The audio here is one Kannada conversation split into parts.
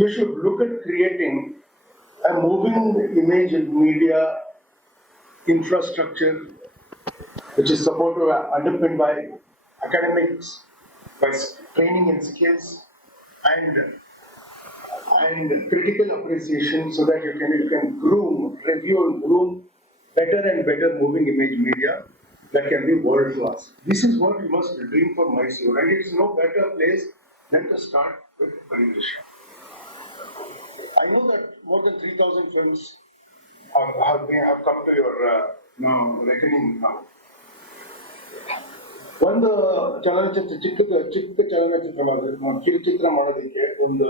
you should look at creating a moving image and media infrastructure which is supported, underpinned by academics, by training and skills, and and critical appreciation so that you can you can groom, review and groom better and better moving image media that can be world class. This is what you must dream for Mysore, and it's no better place than to start with Paridrisha. I know that more than three thousand films have, have, been, have come to your uh, reckoning now. ಒಂದು ಚಲನಚಿತ್ರ ಚಿಕ್ಕ ಚಿಕ್ಕ ಚಲನಚಿತ್ರ ಕಿರುಚಿತ್ರ ಮಾಡೋದಕ್ಕೆ ಒಂದು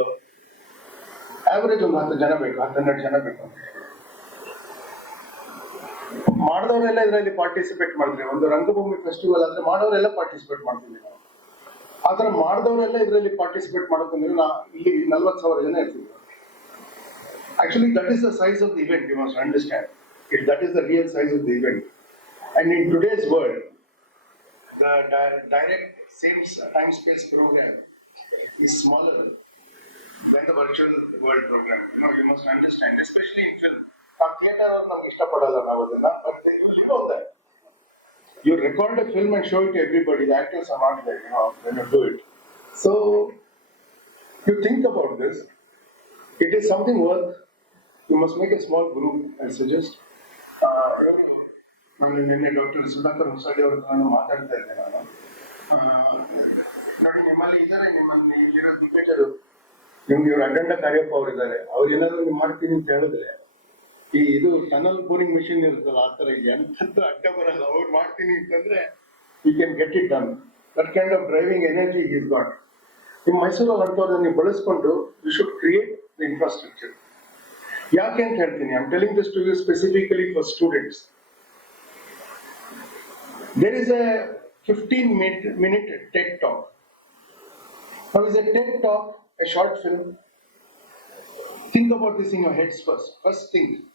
ಆವರೇಜ್ ಒಂದು ಹತ್ತು ಜನ ಬೇಕು ಹತ್ತು ಹನ್ನೆರಡು ಜನ ಬೇಕು. ಮಾಡಿದವರೆಲ್ಲ ಇದರಲ್ಲಿ ಪಾರ್ಟಿಸಿಪೇಟ್ ಮಾಡಿದ್ರೆ ಒಂದು ರಂಗಭೂಮಿ ಫೆಸ್ಟಿವಲ್ ಆದ್ರೆ ಮಾಡೋರೆಲ್ಲ ಪಾರ್ಟಿಸಿಪೇಟ್ ಮಾಡ್ತೀವಿ ನಾವು. ಆತರ ಮಾಡಿದವರೆಲ್ಲ ಇದರಲ್ಲಿ ಪಾರ್ಟಿಸಿಪೇಟ್ ಮಾಡೋಕಂದ್ರೆ ನಾ ಇಲ್ಲಿ ನಲ್ವತ್ತು ಸಾವಿರ ಜನ ಇರ್ತೀವಿ. Actually, that is the size of the event, you must understand. If that is the real size of the event. And in today's world, the direct same time space program is smaller than the virtual world program. You know, you must understand, especially in film. You record a film and show it to everybody, the actors are not there, you know, when you do it. So, you think about this, it is something worth you must make a small group, I suggest. ನಾನು ನಿನ್ನೆ ಡಾಕ್ಟರ್ ಸುಧಾಕರ್ ಹೊಸಳ್ಳಿ ಅವ್ರ ನಾನು ಮಾತಾಡ್ತಾ ಇದ್ದೆ ನಾನು. ನೋಡಿ ನಿಮ್ಮಲ್ಲಿ ಇದ್ದಾರೆ ನಿಮ್ಮಲ್ಲಿ ಇಲ್ಲಿರೋ ದಿಗ್ಗಜರು ನಿಮ್ಗೆ ಇವ್ರ ಅಖಂಡ ಕಾರ್ಯಪ್ಪ ಅವ್ರು ಇದ್ದಾರೆ ಅವ್ರು ಏನಾದ್ರು ಮಾಡ್ತೀನಿ ಅಂತ ಹೇಳಿದ್ರೆ ಈ ಇದು ಟನಲ್ ಬೋರಿಂಗ್ ಮಿಷಿನ್ ಇರುತ್ತಲ್ಲ ಆ ತರ ಎಂಥದ್ದು ಅಡ್ಡ ಬರಲ್ಲ. ಅವ್ರು ಮಾಡ್ತೀನಿ ಅಂತಂದ್ರೆ ಈ can get it done that kind of driving energy is got ನಿಮ್ಮ ಮೈಸೂರಲ್ಲಿ ಅಂತವ್ರನ್ನ ನೀವು ಬಳಸ್ಕೊಂಡು you should create the infrastructure ಯಾಕೆ ಅಂತ ಹೇಳ್ತೀನಿ I am telling this to you specifically for students there is a fifteen minute minute tech talk Now is a TED talk a short film? Think about this in your heads first. First thing,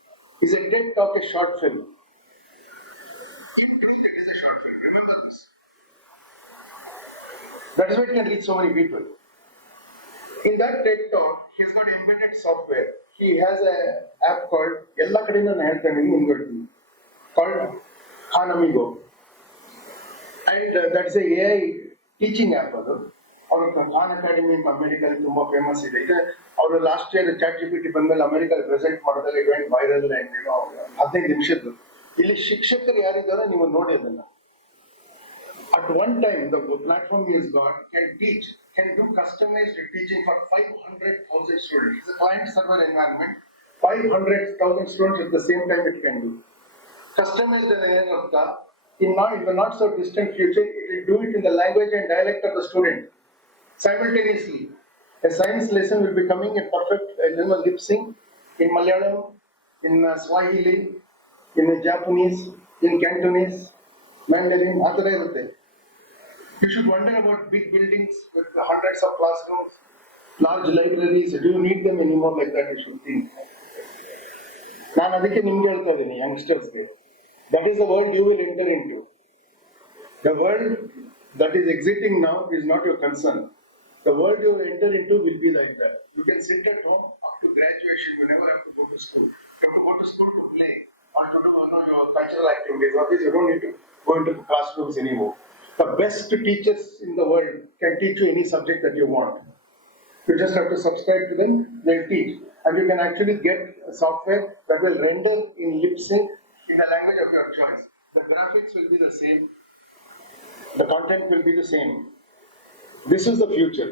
is a TED talk a short film? In truth, it is a short film. Remember this. That is why it can reach so many people. In that TED talk, he's got embedded software. He has a app called ಎಲ್ಲ ಕಡೆಯಿಂದ ನಾನು ಹೇಳ್ತೇನೆ ನಿಮ್ಗೆ called called and uh, a A I teaching app ಅದು. ಅವ್ರ ಖಾನ್ ಅಕಾಡೆಮಿ ಅಮೆರಿಕಲ್ಲಿ ತುಂಬಾ ಫೇಮಸ್ ಇದೆ. ಇದೆ ಅವರು last year chat G P T ಬಂದ್ಮೇಲೆ ಅಮೆರಿಕಲ್ಲಿ ಪ್ರೆಸೆಂಟ್ ಮಾಡಿದಾಗ ಇವೆಂಟ್ ವೈರಲ್ ಹದಿನೈದು ನಿಮಿಷದ್ದು. ಇಲ್ಲಿ ಶಿಕ್ಷಕರು ಯಾರಿದ್ದಾರೋ ನೀವು ನೋಡಿ ಅದನ್ನ. at one time the platform is got can teach can do customized teaching for 500,000 students it's a client server environment 500,000 students at the same time it can do customized as ಏನರ್ಥ in not in the not so distant future it will do it in the language and dialect of the student simultaneously a science lesson will be coming in perfect uh, you know, lip sync in malayalam in uh, swahili in uh, japanese in cantonese mandarin ಆ ಥರ ಇರುತ್ತೆ you should wonder about big buildings with hundreds of classrooms, large libraries. Do you need them anymore like that? You should think. ನಾನು ಅದಕ್ಕೆ ನಿಮ್ಗೆ ಹೇಳ್ತಾ ಇದ್ದೀನಿ ಯಂಗ್ಸ್ಟರ್ಸ್ಗೆ that is the world you will enter into the world that is exciting now is not your concern the world you enter into will be like that you can sit at home up to graduation you never have to go to school you have to go to school to play or to do you know, your cultural activities. Or this, you don't need to go into classrooms anymore. The best teachers in the world can teach you any subject that you want. You just have to subscribe to them, they'll teach. And you can actually get a software that will render in lip sync in the language of your choice. The graphics will be the same, the content will be the same. This is the future.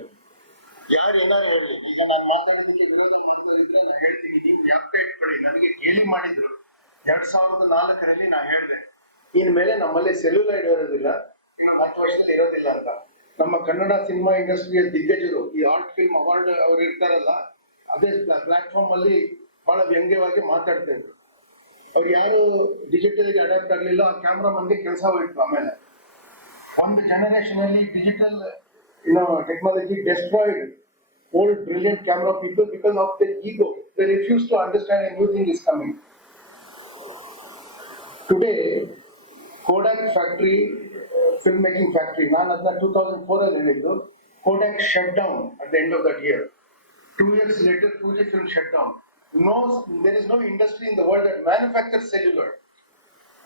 ಯಾರು ಏನಾರು ಹೇಳಿ ಈಗ ನಾನು ಮಾತಾಡೋದಕ್ಕೆ ನೀವು ನಮ್ಗೆ ಇದ್ರೆ ನಾನು ಹೇಳ್ತೀನಿ ನೀವು ಯಾಕೆ ಇಟ್ಕೊಳ್ಳಿ ನನಗೆ ಗೇಲಿ ಮಾಡಿದ್ರು ಎರಡ್ ಸಾವಿರದ ನಾಲ್ಕರಲ್ಲಿ ನಾ ಹೇಳಿದೆ ಇನ್ಮೇಲೆ ನಮ್ಮಲ್ಲಿ ಸೆಲ್ಯುಲೈಡ್ ಇರೋದಿಲ್ಲ ಹತ್ತು ವರ್ಷದಲ್ಲಿ ಇರೋದಿಲ್ಲ ಅಂತ. ನಮ್ಮ ಕನ್ನಡ ಸಿನಿಮಾ ಇಂಡಸ್ಟ್ರಿಯ ದಿಗ್ಗಜರು ಈ ಆರ್ಟ್ ಫಿಲ್ಮ್ ಅವಾರ್ಡ್ ಅವರು ಇರ್ತಾರಲ್ಲ ಅದೇ ಪ್ಲಾಟ್ಫಾರ್ಮ್ ಅಲ್ಲಿ ಬಹಳ ವ್ಯಂಗ್ಯವಾಗಿ ಮಾತಾಡ್ತಾ ಇದ್ರು ಅವ್ರು ಯಾರು ಡಿಜಿಟಲ್ ಅಡಾಪ್ಟ್ ಆಗ್ಲಿಲ್ಲ ಆ ಕ್ಯಾಮ್ರಾ ಮಂದಿ ಕೆಲಸ ಹೋಯ್ತು ಆಮೇಲೆ. ಒಂದು ಜನರೇಷನ್ ಅಲ್ಲಿ ಡಿಜಿಟಲ್ ಇನ್ನು technology destroyed old brilliant camera people because of the ego they refuse to understand a new is coming. Today, Kodak factory, uh, filmmaking factory, ನಾನು ಅದನ್ನ ಟೂ ತೌಸಂಡ್ ಫೋರ್ ಅಲ್ಲಿ ಹೇಳಿದ್ದು Kodak shut down at the end of that year. Two years later, Fuji Film shut down. No, there is no industry in the world that manufactures celluloid.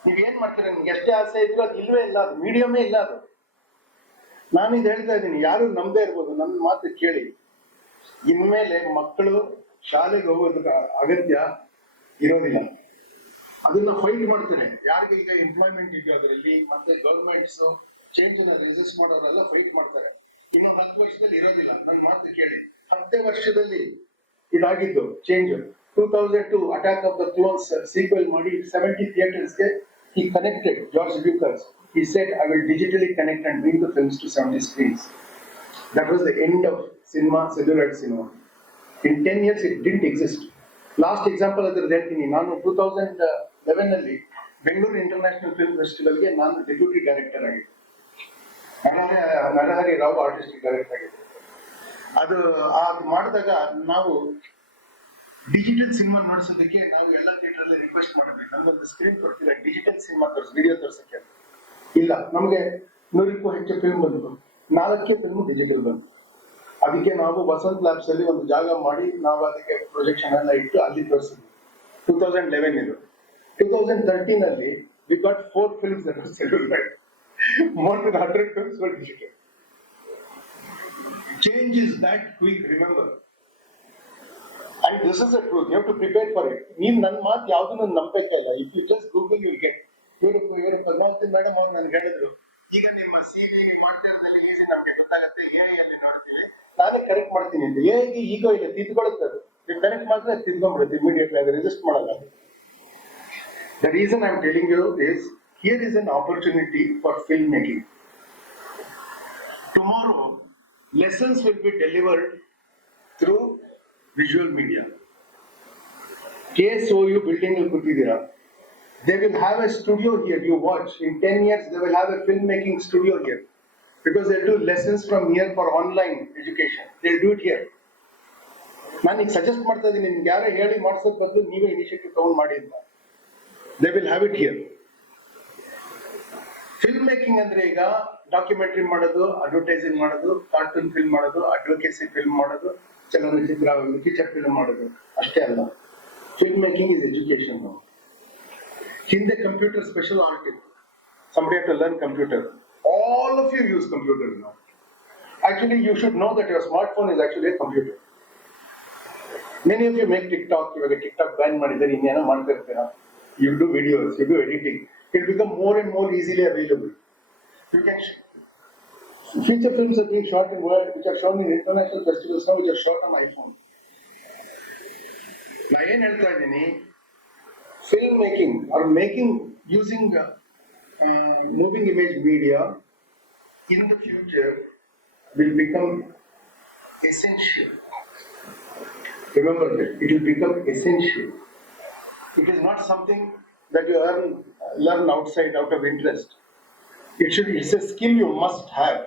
ನೀವ್ ಏನ್ ಮಾಡ್ತೀರಾ ನಿಮ್ಗೆ ಎಷ್ಟೇ ಆಸೆ ಇದ್ರು ಅದು ಇಲ್ವೇ ಇಲ್ಲ ಅದು ಮೀಡಿಯಮೇ ಇಲ್ಲ ಅದು ನಾನು ಇದು ಹೇಳ್ತಾ ಇದ್ದೀನಿ ಯಾರು ನಂಬದೇ ಇರ್ಬೋದು ನನ್ನ ಮಾತು ಕೇಳಿ ಇನ್ಮೇಲೆ ಮಕ್ಕಳು ಶಾಲೆಗೆ ಹೋಗೋದಕ್ಕೆ ಅಗತ್ಯ ಇರೋದಿಲ್ಲ ಅದನ್ನ ಫೈಟ್ ಮಾಡ್ತಾರೆ ಯಾರಿಗೆ ಈಗ ಎಂಪ್ಲಾಯ್ಮೆಂಟ್ ಇದೆಯೋ ಅದರಲ್ಲಿ, ಮತ್ತೆ ಗವರ್ಮೆಂಟ್ಸ್ ಚೇಂಜ್ ಅನ್ನ ರೆಸಿಸ್ಟ್ ಮಾಡೋರೆಲ್ಲ ಫೈಟ್ ಮಾಡ್ತಾರೆ. ಇನ್ನೊಂದು ಹತ್ತು ವರ್ಷದಲ್ಲಿ ಇರೋದಿಲ್ಲ. ನನ್ನ ಮಾತು ಕೇಳಿ. ಹತ್ತೇ ವರ್ಷದಲ್ಲಿ ಇದಾಗಿದ್ದು change two thousand two attack of the clones sequel ಮಾಡಿ ಸೆವೆಂಟಿ ಥಿಯೇಟರ್ಸ್ಗೆ ಈ ಕನೆಕ್ಟೆಡ್ ಜಾರ್ಜ್ ಬ್ಯೂಕರ್ಸ್ ಈ said I will digitally connect and bring the films to seventy screens that was the end of cinema celluloid cinema in ten years it didn't exist last example ಅದ್ರದ್ದು ಹೇಳ್ತೀನಿ. ನಾನು ಟೂ ತೌಸಂಡ್ ಲೆವೆನ್ ಅಲ್ಲಿ ಬೆಂಗಳೂರು ಇಂಟರ್ನ್ಯಾಷನಲ್ ಫಿಲ್ಮ್ ಫೆಸ್ಟಿವಲ್ಗೆ ನಾನು ಡೆಪ್ಯೂಟಿ ಡೈರೆಕ್ಟರ್ ಆಗಿದ್ದೆ. ನರಹರಿ ರಾವ್ ಆರ್ಟಿಸ್ಟಿಕ್ ಡೈರೆಕ್ಟರ್ ಆಗಿದ್ದೆ. ಅದು ಅದು ಮಾಡಿದಾಗ ನಾವು ಡಿಜಿಟಲ್ ಸಿನಿಮಾ ನೋಡಿಸೋದಕ್ಕೆ ನಾವು ಎಲ್ಲ ಥಿಯೇಟರ್ ಅಲ್ಲಿ ರಿಕ್ವೆಸ್ಟ್ ಮಾಡಬೇಕು. ನಮ್ಗೊಂದು ಸ್ಕ್ರೀನ್ ಕೊಡ್ತೀರ ಡಿಜಿಟಲ್ ಸಿನಿಮಾ ತೋರಿಸಿ ವಿಡಿಯೋ ತೋರಿಸಕ್ಕೆ ಇಲ್ಲ, ನಮಗೆ ನೂರಕ್ಕೂ ಹೆಚ್ಚು ಫಿಲ್ಮ್ ಬಂತು ನಾಲ್ಕೇ ಫಿಲ್ಮ್ ಡಿಜಿಟಲ್ ಬಂತು. ಅದಕ್ಕೆ ನಾವು ವಸಂತ್ ಲ್ಯಾಬ್ಸ್ ಅಲ್ಲಿ ಒಂದು ಜಾಗ ಮಾಡಿ, ನಾವು ಅದಕ್ಕೆ ಪ್ರೊಜೆಕ್ಷನ್ ಎಲ್ಲ ಇಟ್ಟು ಅಲ್ಲಿ ತೋರಿಸಿದ್ವಿ. ಟೂ ತೌಸಂಡ್ ಲೆವೆನ್ ಇದು. ಟೂ ತೌಸಂಡ್ ತರ್ಟೀನ್ ಅಲ್ಲಿ we got four films more than hundred films for digital change is that quick remember and this is a truth you to prepare for it ನೀವ್ ನನ್ನ ಮಾತು ಯಾವ್ದನ್ನು ನಂಬೇಕಲ್ಲ if you just Google you get ಇವರು ಇವರು ಪದ್ಮಾವತಿ ಮೇಡಮ್ ಅವ್ರು ನನ್ಗೆ ಹೇಳಿದ್ರು. ಈಗ ನಿಮ್ಮ ಸಿ ವಿ ನೀವು ಈಸಿ ನಮ್ಗೆ ಗೊತ್ತಾಗುತ್ತೆ. ಎ ಅಲ್ಲಿ ನೋಡ್ತೀನಿ ನಾನೇ ಕರೆಕ್ಟ್ ಮಾಡ್ತೀನಿ ಅಂತ. ಎ ಈಗೋ ಇಲ್ಲ ತಿದ್ಕೊಳ್ಳುತ್ತೆ ನೀವು ಕರೆಕ್ಟ್ ಮಾಡಿದ್ರೆ ತಿದ್ಕೊಂಡ್ಬಿಡುತ್ತೆ ಇಮಿಡಿಯೇಟ್ಲಿ ಅದು ರಿಜಿಸ್ಟ್ ಮಾಡಲ್ಲ. The reason I'm telling you is here is an opportunity for filmmaking. Tomorrow, lessons will be delivered through visual media. KSOU building will ಕೂತಿದ್ದೀರಾ They will have a studio here, you watch, in ten years, they will have a filmmaking studio here. Because they'll do lessons from here for online education, they'll do it here. ನಾನು ಈಗ ಸಜೆಸ್ಟ್ ಮಾಡ್ತಾ ಇದ್ದೀನಿ ನಿಮ್ಗೆ ಯಾರೋ ಹೇಳಿ ಮಾಡ್ಸೋದ್ ಬದಲು ನೀವೇ ಇನಿಷಿಯೇಟಿವ್ ತಗೊಂಡ್ ಮಾಡಿ ಅಂತ they will have it here film making ಅಂದ್ರೆ ಈಗ ಡಾಕ್ಯುಮೆಂಟ್ರಿ ಮಾಡೋದು ಅಡ್ವರ್ಟೈಸಿಂಗ್ ಮಾಡೋದು ಕಾರ್ಟೂನ್ ಫಿಲ್ಮ್ ಮಾಡೋದು ಅಡ್ವೊಕೇಸಿ ಫಿಲ್ಮ್ ಮಾಡೋದು, ಚಲನಚಿತ್ರ ಫೀಚರ್ ಫಿಲ್ಮ್ ಮಾಡೋದು. ಅಷ್ಟೇ ಅಲ್ಲ. ಫಿಲ್ಮ್ ಮೇಕಿಂಗ್ ಇಸ್ ಎಜುಕೇಶನ್ ಹಿಂದೆ ಕಂಪ್ಯೂಟರ್ ಸ್ಪೆಷಲ್ ಆರ್ಟ್ ಇತ್ತು. Somebody to to learn computer. All of you use computer now. Actually, you should know that your smartphone is actually a computer. Many of you make tiktok, ಇವಾಗ tiktok ಬ್ಯಾನ್ ಮಾಡಿದ್ದಾರೆ, ಇನ್ನೇನೋ ಮಾಡ್ತಿರ್ತೀರಾ? you do videos you do editing it will become more and more easily available you can sh- feature films are being shot in world which are shown in international festivals now which are shot on iphone ನಾ ಏನ್ ಹೇಳ್ತಾ ಇದ್ದೀನಿ film making or making using moving image media in the future will become essential. Remember that it will become essential. It is not something that you earn, learn outside out of interest. It should, it's a skill you must have.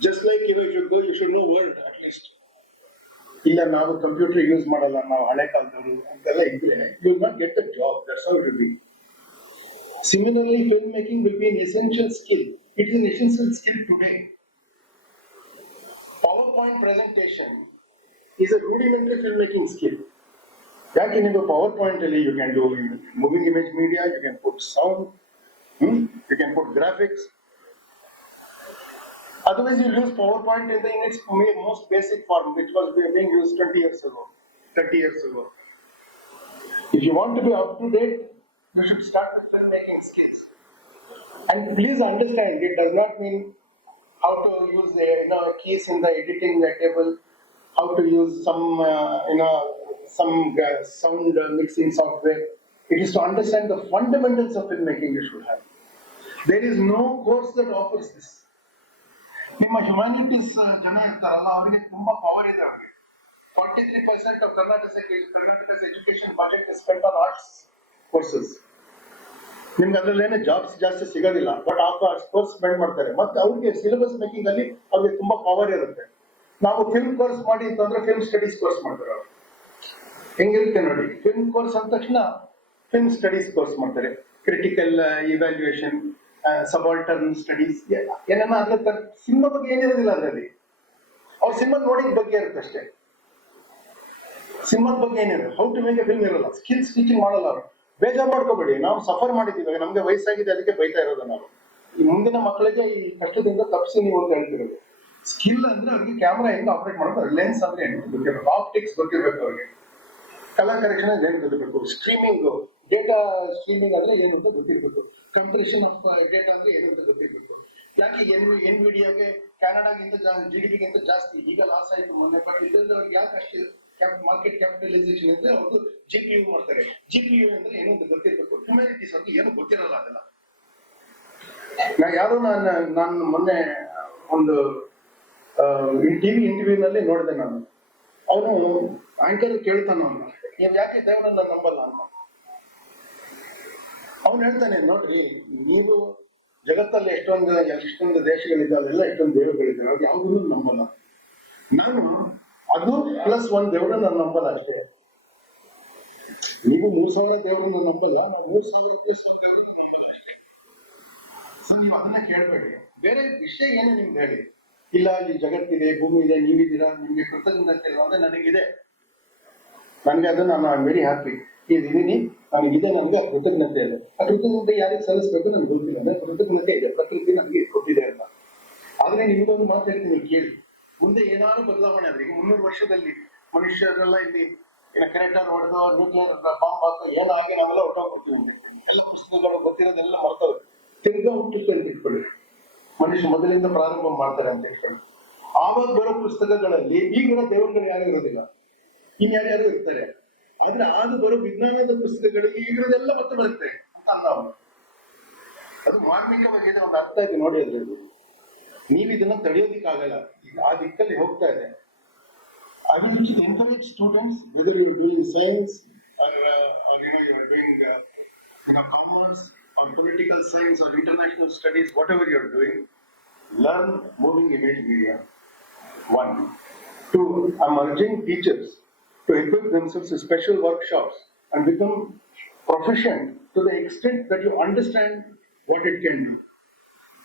Just like if you should go, you should know word at least. ಇಲ್ಲ ನಾವು ಕಂಪ್ಯೂಟರ್ ಯೂಸ್ ಮಾಡಲ್ಲ ನಾವು ಹಳೆ ಕಾಲದವರು ಅಂತೆಲ್ಲ ಇದ್ರೆ you will not get the job that's how it will be Similarly, filmmaking will be an essential skill. It is an essential skill today. PowerPoint presentation is a rudimentary filmmaking skill. That the PowerPoint you can do moving image media, you can put sound, hmm, you can put graphics. Otherwise, you use PowerPoint in, the, in its most basic form, which was being used 20 years ago, 30 years ago. If you want to be up to date, you should start with filmmaking skills. And please understand, it does not mean how to use the, you know, keys in the editing the table, how to use some, uh, you know, some uh, sound uh, mixing software. It is to understand the fundamentals of filmmaking you should have. There is no course that offers this. ನಿಮ್ಮ ಹ್ಯುಮ್ಯಾನಿಟೀಸ್ ಜನ ಇರ್ತಾರಲ್ಲ ಅವರಿಗೆ ತುಂಬಾ ಪವರ್ ಇದೆ ಅವರಿಗೆ forty three percent of Karnataka Karnataka education budget spend on arts courses ನಿಮ್ಗೆ ಅದ್ರಲ್ಲಿ ಏನೇ ಜಾಬ್ಸ್ ಜಾಸ್ತಿ ಸಿಗೋದಿಲ್ಲ ಬಟ್ ಆ ಕೋರ್ಸ್ ಸ್ಪೆಂಡ್ ಮಾಡ್ತಾರೆ ಮತ್ತೆ ಅವ್ರಿಗೆ ಸಿಲೆಬಸ್ ಮೇಕಿಂಗ್ ಅಲ್ಲಿ ಅವ್ರಿಗೆ ತುಂಬಾ ಪವರ್ ಇರುತ್ತೆ ನಾವು ಫಿಲ್ಮ್ ಕೋರ್ಸ್ ಮಾಡಿ ಅಂತಂದ್ರೆ ಫಿಲ್ಮ್ ಸ್ಟಡೀಸ್ ಕೋರ್ಸ್ ಮಾಡ್ತಾರೆ ಅವ್ರು ಹೆಂಗಿರುತ್ತೆ ನೋಡಿ ಫಿಲ್ಮ್ ಕೋರ್ಸ್ ಅಂದ ತಕ್ಷಣ ಫಿಲ್ಮ್ ಸ್ಟಡೀಸ್ ಕೋರ್ಸ್ ಮಾಡ್ತಾರೆ. ಕ್ರಿಟಿಕಲ್ ಇವ್ಯಾಲ್ಯೂಯೇಷನ್ ಸಬಾಲ್ಟರ್ನ್ ಸ್ಟಡೀಸ್ ಏನನ್ನ ಅದ್ರ ಸಿನಿಮಾ ಬಗ್ಗೆ ಏನಿರೋದಿಲ್ಲ ಅದರಲ್ಲಿ. ಅವ್ರ ಸಿನಿಮಾ ನೋಡಿದ ಬಗ್ಗೆ ಇರುತ್ತೆ ಅಷ್ಟೇ. ಸಿನಿಮಾದ ಬಗ್ಗೆ ಏನಿದೆ how to make a film ಇರಲ್ಲ. ಸ್ಕಿಲ್ ಸ್ಟಿಚಿಂಗ್ ಮಾಡಲ್ಲ ಅವರು. ಬೇಜಾರ್ ಮಾಡ್ಕೋಬೇಡಿ. ನಾವು ಸಫರ್ ಮಾಡಿದ್ದೀವಿ. ನಮ್ಗೆ ವಯಸ್ಸಾಗಿದೆ, ಅದಕ್ಕೆ ಬೈತಾ ಇರೋದು ನಾವು. ಈ ಮುಂದಿನ ಮಕ್ಕಳಿಗೆ ಈ ಕಷ್ಟದಿಂದ ತಪ್ಪಿಸಿ ನೀವು ಅಂತ ಹೇಳ್ತಿರೋದು. ಸ್ಕಿಲ್ ಅಂದ್ರೆ ಅವ್ರಿಗೆ ಕ್ಯಾಮ್ರಾ ಹೆಂಗ್ ಆಪರೇಟ್ ಮಾಡೋದು ಲೆನ್ಸ್ ಅಂದ್ರೆ ಹೆಂಗ್? ಗೊತ್ತಿರಬೇಕು ಆಪ್ಟಿಕ್ಸ್ ಗೊತ್ತಿರ್ಬೇಕು ಅವ್ರಿಗೆ. ಕಲರ್ ಕರೆಕ್ಷನ್ ಏನು ಗೊತ್ತಿರ್ಬೇಕು ಸ್ಟ್ರೀಮಿಂಗ್ ಡೇಟಾ ಸ್ಟ್ರೀಮಿಂಗ್ ಅಂದ್ರೆ ಏನು ಅಂತ ಗೊತ್ತಿರ್ಬೇಕು. ಕಂಪ್ರೆಷನ್ ಆಫ್ ಡೇಟಾ ಅಂದ್ರೆ ಏನು ಅಂತ ಗೊತ್ತಿರ್ಬೇಕು. ಯಾಕೆ ಎನ್ ಎನ್ ವಿಡಿಯೋಗೆ ಕೆನಡಾಗಿಂತ ಜಿ ಡಿ ಪಿಗಿಂತ ಜಾಸ್ತಿ ಈಗ ಲಾಸ್ ಆಯ್ತು ಮೊನ್ನೆ ಬಟ್ ಇದರಿಂದ ಅವ್ರಿಗೆ ಯಾಕೆ ಅಷ್ಟು ಮಾರ್ಕೆಟ್ ಕ್ಯಾಪಿಟಲೈಸೇಷನ್ ಅಂದ್ರೆ ಅವ್ರದ್ದು ಜಿ ಪಿ ಯು ಮಾಡ್ತಾರೆ. ಜಿ ಪಿ ಯು ಅಂದ್ರೆ ಏನು ಅಂತ ಗೊತ್ತಿರ್ಬೇಕು. ಹ್ಯುಮ್ಯಾನಿಟೀಸ್ ಅಂತ ಏನು ಗೊತ್ತಿರಲ್ಲ ಅದೆಲ್ಲ. ನಾ ಯಾರೋ ನಾನು ನಾನು ಮೊನ್ನೆ ಒಂದು ಟಿವಿ ಇಂಟರ್ವ್ಯೂ ನಲ್ಲಿ ನೋಡಿದೆ ನಾನು. ಅವನು ಆಂಕರ್ ಕೇಳ್ತಾನ ಅವನು. ನೀವು ಯಾಕೆ ದೇವರನ್ನ ನಂಬಲ್ಲ ಅಂತ? ಅವನು ಹೇಳ್ತಾನೆ, ನೋಡ್ರಿ, ನೀವು ಜಗತ್ತಲ್ಲಿ ಎಷ್ಟೊಂದು ಎಷ್ಟೊಂದು ದೇಶಗಳಿದ್ದಾವೆಲ್ಲ ಎಷ್ಟೊಂದು ದೇವರುಗಳಿದ್ದಾವೆ ಅವ್ರು ಯಾವುದನ್ನು ನಂಬಲ್ಲ. ನಾನು ಅದು ಪ್ಲಸ್ ಒಂದ್ ದೇವರನ್ನ ನಂಬಲ್ಲ ಅಷ್ಟೇ. ನೀವು ಮೂರ್ ಸಾವಿರ ದೇವರನ್ನ ನಂಬಲ್ಲ ಮೂರ್ ಸಾವಿರ ಪ್ಲಸ್ ನಂಬಲ್ಲ ಅಷ್ಟೇ. ಸೊ ನೀವು ಅದನ್ನ ಕೇಳ್ಬೇಡಿ. ಬೇರೆ ವಿಷಯ ಏನು ನಿಮ್ಗೆ ಹೇಳಿ? ಇಲ್ಲ ಅಲ್ಲಿ ಜಗತ್ತಿದೆ ಭೂಮಿ ಇದೆ ನೀವಿದ್ದೀರಾ ನಿಮಗೆ ಕೃತಜ್ಞತೆ ಇಲ್ಲ ಅಂದ್ರೆ ನನಗಿದೆ. ನನಗೆ ಅದು ನಾನು ವೆರಿ ಹ್ಯಾಪಿ. ಇದೀನಿ ನನಗಿದೆ ನನಗೆ ಕೃತಜ್ಞತೆ ಇದೆ. ಆ ಕೃತಜ್ಞತೆ ಯಾರಿಗೆ ಸಲ್ಲಿಸ್ಬೇಕು ನನಗೆ ಗೊತ್ತಿಲ್ಲ. ಅಂದ್ರೆ ಕೃತಜ್ಞತೆ ಇದೆ. ಪ್ರಕೃತಿ ನನಗೆ ಗೊತ್ತಿದೆ ಅಂತ. ಆದ್ರೆ ನಿಮ್ಗೊಂದು ಮಾತು ಹೇಳ್ತೀನಿ ಕೇಳಿ. ಮುಂದೆ ಏನಾದ್ರು ಬದಲಾವಣೆ ಆದ್ರೆ, ಈಗ ಮುನ್ನೂರು ವರ್ಷದಲ್ಲಿ ಮನುಷ್ಯರೆಲ್ಲ ಇಲ್ಲಿ ಏನ ಕರೆಕ್ಟರ್ ಹೊಡೆದು ನ್ಯೂಕ್ಲಿಯರ್ ಬಾಂಬ್ ಹಾಕೋ ಏನಾಗಿ ನಾವೆಲ್ಲ ಹೊಟ್ಟೋಗ್ಬಿಡ್ತೀವಿ ಎಲ್ಲ ಪುಸ್ತಕಗಳು ಗೊತ್ತಿರೋದೆಲ್ಲ ಮರ್ತವೆ ತಿರ್ಗಾ ಹುಟ್ಟಿಸ್ಕೊಂಡು ಇಟ್ಕೊಳ್ಳಿ ಮನುಷ್ಯ ಮೊದಲಿಂದ ಪ್ರಾರಂಭ ಮಾಡ್ತಾರೆ ಅಂತ ಹೇಳ್ತಾರೆ. ಆವಾಗ ಬರೋ ಪುಸ್ತಕಗಳಲ್ಲಿ ಈಗಿರೋ ದೇವರುಗಳು ಯಾರು ಇರೋದಿಲ್ಲ. ಇನ್ಯಾರ್ಯಾರು ಇರ್ತಾರೆ. ಆದ್ರೆ ಆಗ ಬರೋ ವಿಜ್ಞಾನದ ಪುಸ್ತಕಗಳಿಗೆ ಈಗಿರೋದೆಲ್ಲ ಮತ್ತೆ ಬರುತ್ತೆ ಅಂತ ಅಲ್ಲ. ಅದು ಮಾರ್ಮಿಕವಾಗಿ ಒಂದು ಅರ್ಥ ಇದೆ ನೋಡಿ ಅದ್ರಲ್ಲಿ. ನೀವು ಇದನ್ನ ತಡೆಯೋದಿಕ್ಕಾಗಲ್ಲ. ಈಗ ಆ ದಿಕ್ಕಲ್ಲಿ ಹೋಗ್ತಾ ಇದೆ. I will encourage students whether uh, or you are you're doing, uh, you or political science or international studies, whatever you're doing, learn moving image media. One. Two, I'm urging teachers to equip themselves with special workshops and become proficient to the extent that you understand what it can do.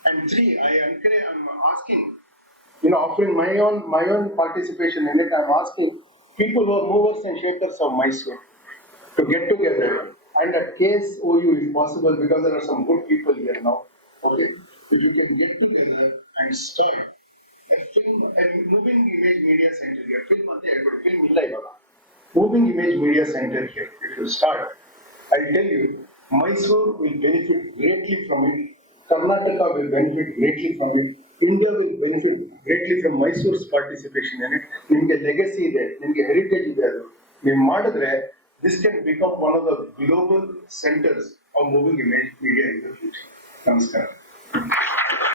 And three, I encourage, I'm asking, you know, offering my own, my own participation in it, I'm asking people who are movers and shakers of Mysore to get together and a case OU if possible, because there are some good people here now, okay? If you can get together and start a film, a moving image media center here, film ಅಂತ ಹೇಳ್ಬಿಡಿ, film ಇಲ್ಲ ಇವಾಗ. Moving image media center here, if you start, I tell you, Mysore will benefit greatly from it. Karnataka will benefit greatly from it. India will benefit greatly from Mysore's participation in it. ನಿಮ್ಗೆ legacy ಇದೆ, ನಿಮ್ಗೆ heritage ಇದೆ ಅದು. ನೀವು ಮಾಡಿದ್ರೆ, this can become one of the global centers of moving image media in the future. Namaskar.